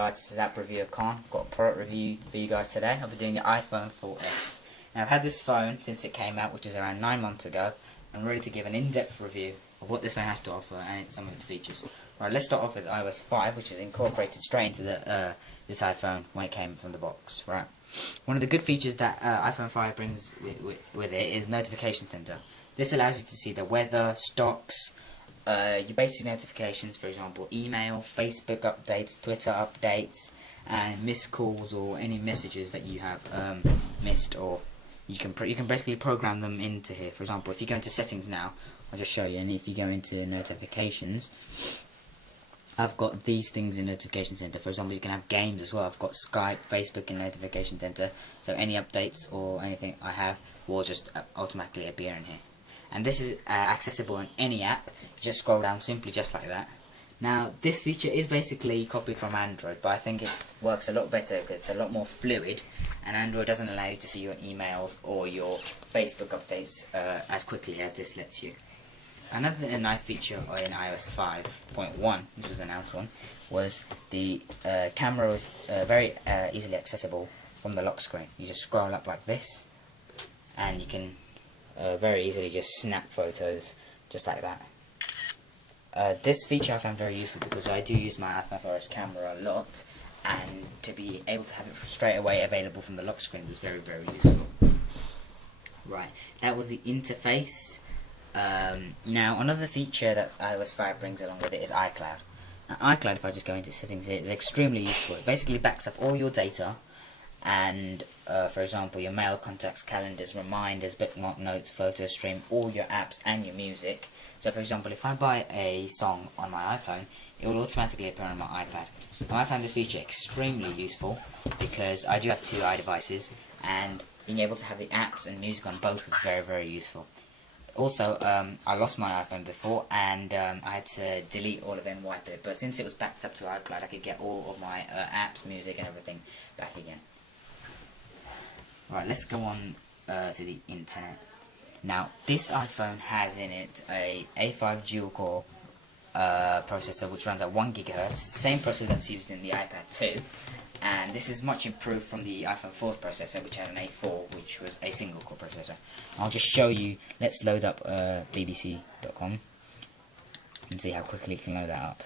guys, this is App Reviewer Khan. Got a product review for you guys today. I'll be doing the iPhone 4S. Now I've had this phone since it came out, which is around 9 months ago. I'm ready to give an in-depth review of what this phone has to offer and some of its features. Right, let's start off with iOS 5, which is incorporated straight into this iPhone when it came from the box. Right. One of the good features that iPhone 5 brings with it is Notification Center. This allows you to see the weather, stocks, your basic notifications, for example, email, Facebook updates, Twitter updates, and missed calls or any messages that you have missed, or you can basically program them into here. For example, if you go into settings now, I'll just show you, and if you go into notifications, I've got these things in Notification Center. For example, you can have games as well. I've got Skype, Facebook in Notification Center, so any updates or anything I have will just automatically appear in here. And this is accessible in any app. You just scroll down simply just like that. Now, this feature is basically copied from Android, but I think it works a lot better because it's a lot more fluid, and Android doesn't allow you to see your emails or your Facebook updates as quickly as this lets you. Another nice feature in iOS 5.1, which was an announced one, was the camera was very easily accessible from the lock screen. You just scroll up like this, and you can very easily just snap photos just like that. This feature I found very useful because I do use my iPhone 4S camera a lot, and to be able to have it straight away available from the lock screen was very, very useful. Right, that was the interface. Now another feature that iOS 5 brings along with it is iCloud. Now iCloud, if I just go into settings here, is extremely useful. It basically backs up all your data, and for example, your mail, contacts, calendars, reminders, bookmark, notes, photo stream, all your apps and your music. So for example, if I buy a song on my iPhone, it will automatically appear on my iPad. Now I found this feature extremely useful because I do have two iDevices, and being able to have the apps and music on both was very, very useful. Also, I lost my iPhone before, and I had to delete all of it and wipe it, but since it was backed up to iCloud, I could get all of my apps, music and everything back again. Right, let's go on to the internet. Now, this iPhone has in it a A5 dual-core processor which runs at 1 GHz, same processor that's used in the iPad 2, and this is much improved from the iPhone 4's processor, which had an A4, which was a single-core processor. I'll just show you. Let's load up bbc.com and see how quickly it can load that up.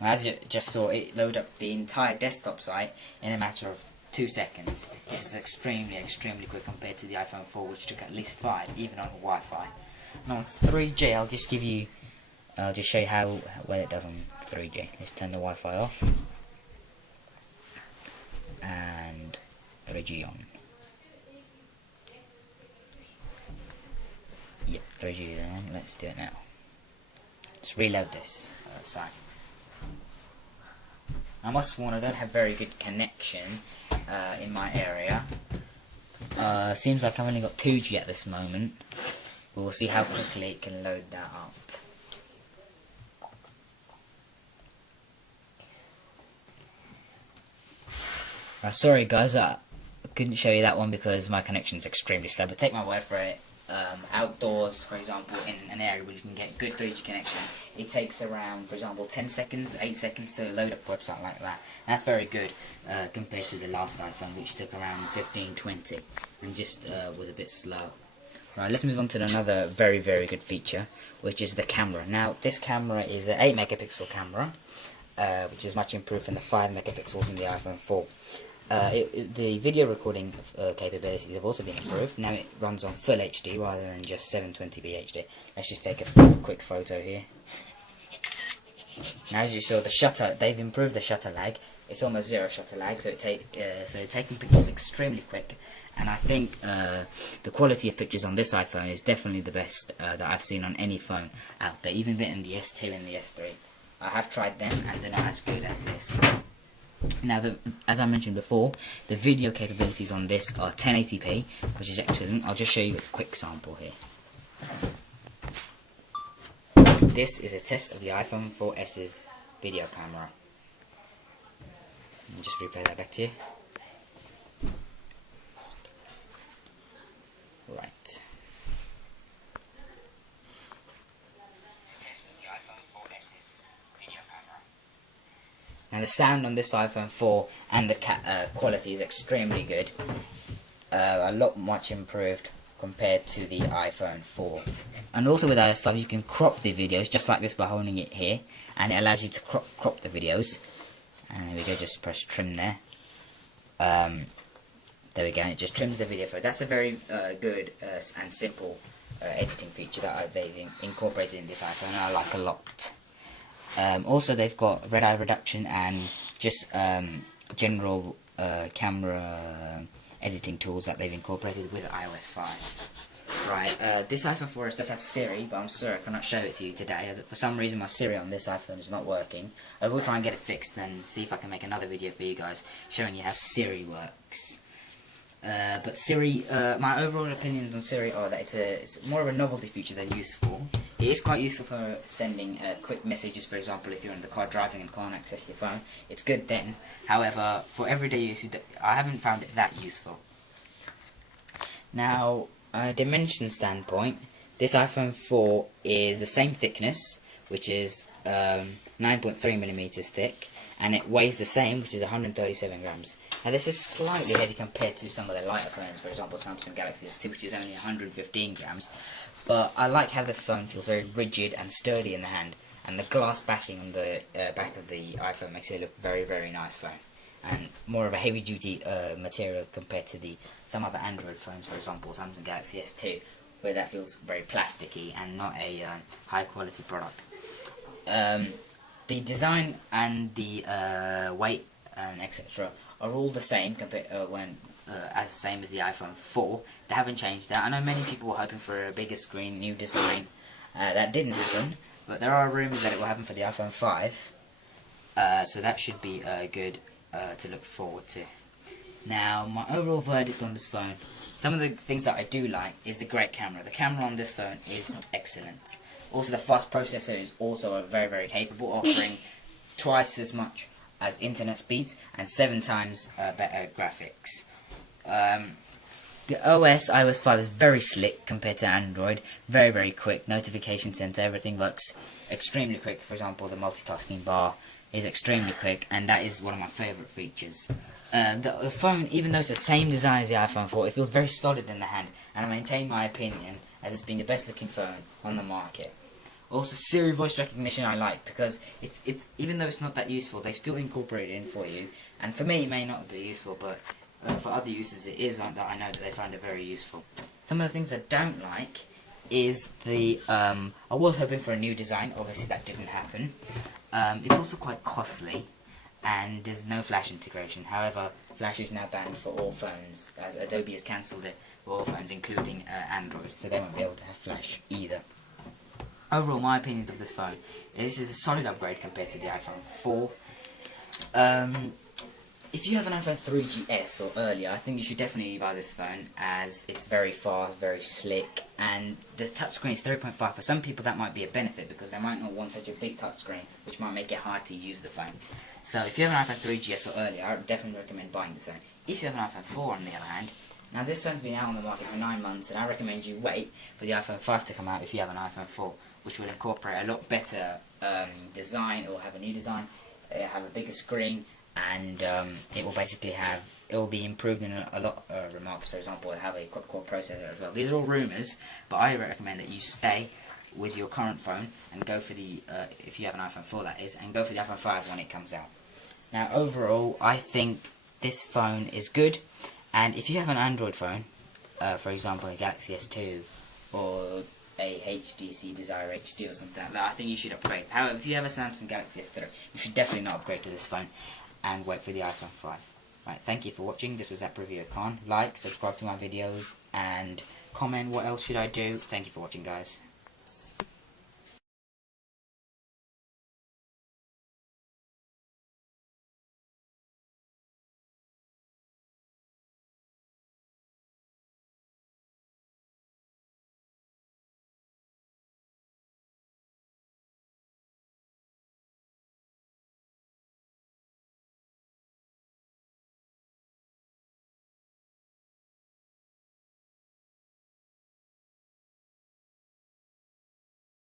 As you just saw, it loaded up the entire desktop site in a matter of 2 seconds. This is extremely, extremely quick compared to the iPhone 4, which took at least 5, even on Wi-Fi. Now on 3G, I'll just show you how well it does on 3G. Let's turn the Wi-Fi off and 3G on. Yep, 3G is on. Let's do it now. Let's reload this site. I must warn, I don't have very good connection in my area. Seems like I've only got 2G at this moment. We'll see how quickly it can load that up. Sorry guys, I couldn't show you that one because my connection's extremely slow, but take my word for it. Outdoors, for example, in an area where you can get good 3G connection, it takes around, for example, 10 seconds, 8 seconds to load up a website like that. That's very good compared to the last iPhone, which took around 15-20 and just was a bit slow. Right, let's move on to another very, very good feature, which is the camera. Now, this camera is an 8 megapixel camera, which is much improved from the 5 megapixels in the iPhone 4. The video recording capabilities have also been improved. Now it runs on full HD rather than just 720p HD. Let's just take a quick photo here. Now as you saw, the shutter, they've improved the shutter lag. It's almost zero shutter lag, so taking pictures is extremely quick. And I think the quality of pictures on this iPhone is definitely the best that I've seen on any phone out there, even in the S2 and the S3. I have tried them, and they're not as good as this. Now, as I mentioned before, the video capabilities on this are 1080p, which is excellent. I'll just show you a quick sample here. This is a test of the iPhone 4S's video camera. I'll just replay that back to you. Right. The test of the iPhone 4S's video camera. and the sound on this iPhone 4 and the quality is extremely good. A lot much improved compared to the iPhone 4. And also with iOS 5 you can crop the videos just like this by holding it here, and it allows you to crop the videos. And there we go, just press trim there. There we go, and it just trims the video for it. That's a very good and simple editing feature that they've incorporated in this iPhone, and I like a lot. Also they've got red eye reduction and just general camera editing tools that they've incorporated with iOS 5. Right, this iPhone 4S does have Siri, but I'm sorry I cannot show it to you today, as for some reason my Siri on this iPhone is not working. I will try and get it fixed and see if I can make another video for you guys showing you how Siri works. But Siri, my overall opinions on Siri are that it's more of a novelty feature than useful. It is quite useful for sending quick messages, for example, if you're in the car driving and can't access your phone. It's good then. However, for everyday use, I haven't found it that useful. Now, on a dimension standpoint, this iPhone 4 is the same thickness, which is 9.3mm thick, and it weighs the same, which is 137 grams. Now this is slightly heavy compared to some of the lighter phones, for example Samsung Galaxy S2, which is only 115 grams. But I like how the phone feels very rigid and sturdy in the hand, and the glass backing on the back of the iPhone makes it look very, very nice phone. And more of a heavy-duty material compared to some other Android phones, for example Samsung Galaxy S2, where that feels very plasticky and not a high-quality product. The design and the weight and etc. are all the same compared as the same as the iPhone 4. They haven't changed that. I know many people were hoping for a bigger screen, new design. That didn't happen, but there are rumours that it will happen for the iPhone 5. So that should be good to look forward to. Now, my overall verdict on this phone, some of the things that I do like is the great camera. The camera on this phone is excellent. Also, the fast processor is also very, very capable, offering twice as much as internet speeds and 7 times better graphics. The iOS 5 is very slick compared to Android, very, very quick. Notification center, everything works extremely quick. For example, the multitasking bar is extremely quick, and that is one of my favourite features. The phone, even though it's the same design as the iPhone 4, it feels very solid in the hand, and I maintain my opinion as it's being the best looking phone on the market. Also, Siri voice recognition I like, because it's even though it's not that useful, they've still incorporated it in for you, and for me it may not be useful, but for other users it is, that I know that they find it very useful. Some of the things I don't like is I was hoping for a new design, obviously that didn't happen. It's also quite costly, and there's no Flash integration. However, Flash is now banned for all phones, as Adobe has cancelled it for all phones, including Android, so they won't be able to have Flash either. Overall, my opinions of this phone, this is a solid upgrade compared to the iPhone 4. If you have an iPhone 3GS or earlier, I think you should definitely buy this phone, as it's very fast, very slick, and the touchscreen is 3.5. For some people that might be a benefit, because they might not want such a big touchscreen, which might make it hard to use the phone. So if you have an iPhone 3GS or earlier, I would definitely recommend buying this phone. If you have an iPhone 4 on the other hand, now this phone's been out on the market for 9 months, and I recommend you wait for the iPhone 5 to come out if you have an iPhone 4, which will incorporate a lot better design, or have a new design, have a bigger screen, and it will be improved in a lot of remarks. For example, it will have a quad-core processor as well. These are all rumours, but I recommend that you stay with your current phone and go for the, if you have an iPhone 4 that is, and go for the iPhone 5 when it comes out. Now overall, I think this phone is good, and if you have an Android phone, for example a Galaxy S2 or a HTC Desire HD or something like that, I think you should upgrade. However, if you have a Samsung Galaxy S3, you should definitely not upgrade to this phone and wait for the iPhone 5. Right, thank you for watching. This was App Review Khan. Like, subscribe to my videos, and comment what else should I do. Thank you for watching, guys.